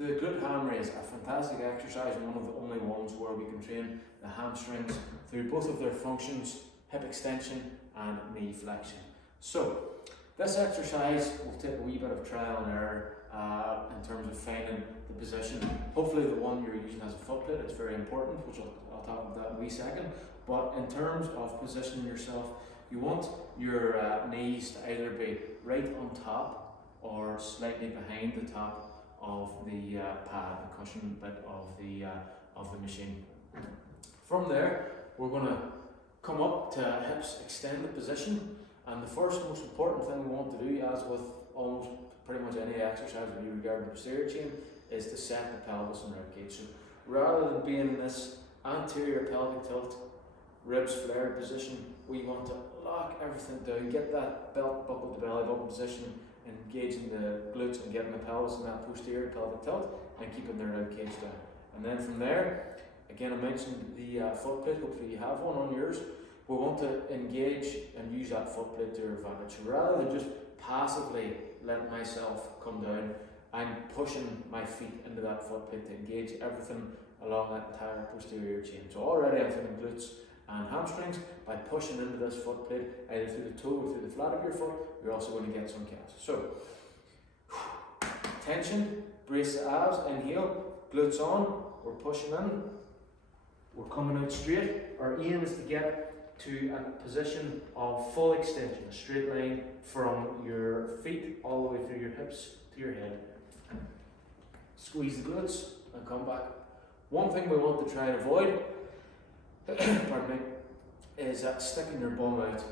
The glute ham raise, a fantastic exercise, one of the only ones where we can train the hamstrings through both of their functions, hip extension and knee flexion. So this exercise will take a wee bit of trial and error in terms of finding the position. Hopefully the one you're using as a foot plate, it's very important, which I'll talk about that in a wee second. But in terms of positioning yourself, you want your knees to either be right on top or slightly behind the top of the pad, the cushion bit of the machine. From there, we're going to come up to hips extended position, and the first most important thing we want to do, as with almost pretty much any exercise when you regard the posterior chain, is to set the pelvis and ribcage. So rather than being in this anterior pelvic tilt, ribs flared position, we want to lock everything down, get that belt buckle to belly button position, engaging the glutes and getting the pelvis in that posterior pelvic tilt and keeping the rib cage down. And then from there, again I mentioned the foot plate, hopefully you have one on yours. We want to engage and use that foot plate to your advantage. So rather than just passively letting myself come down, I'm pushing my feet into that foot plate to engage everything along that entire posterior chain. So already I'm feeling glutes and hamstrings. By pushing into this foot plate, either through the toe or through the flat of your foot, you're also going to get some calves. So, tension, brace the abs, inhale, glutes on, we're pushing in, we're coming out straight. Our aim is to get to a position of full extension, a straight line from your feet all the way through your hips to your head. Squeeze the glutes and come back. One thing we want to try and avoid pardon me, is sticking your bum out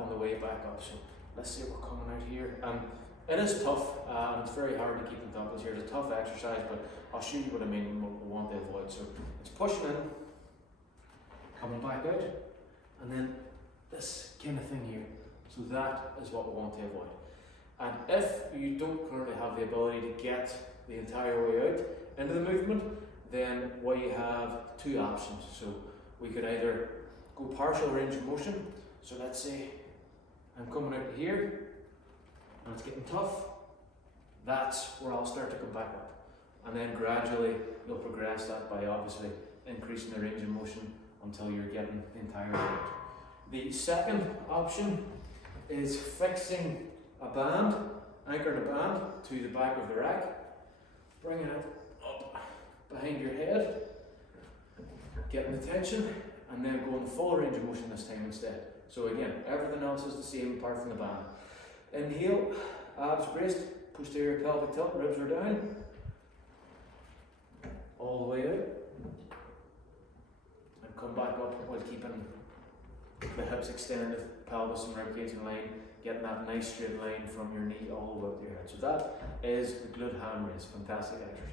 on the way back up. So let's say we're coming out here, and it is tough and it's very hard to keep the dumbbells here. It's a tough exercise, but I'll show you what I mean and what we want to avoid. So it's pushing in, coming back out, and then this kind of thing here. So that is what we want to avoid. And if you don't currently have the ability to get the entire way out into the movement, then we have two options. So we could either go partial range of motion. So let's say I'm coming out here and it's getting tough. That's where I'll start to come back up. And then gradually you'll progress that by obviously increasing the range of motion until you're getting the entire way out. The second option is fixing a band, anchoring a band to the back of the rack, bringing it up behind your head, getting the tension, and then going full range of motion this time instead. So again, everything else is the same apart from the band. Inhale, abs braced, posterior pelvic tilt, ribs are down, all the way out, and come back up while keeping the hips extended, pelvis and ribcage in line, getting that nice straight line from your knee all the way up to your head. So that is the glute ham raise. Fantastic exercise.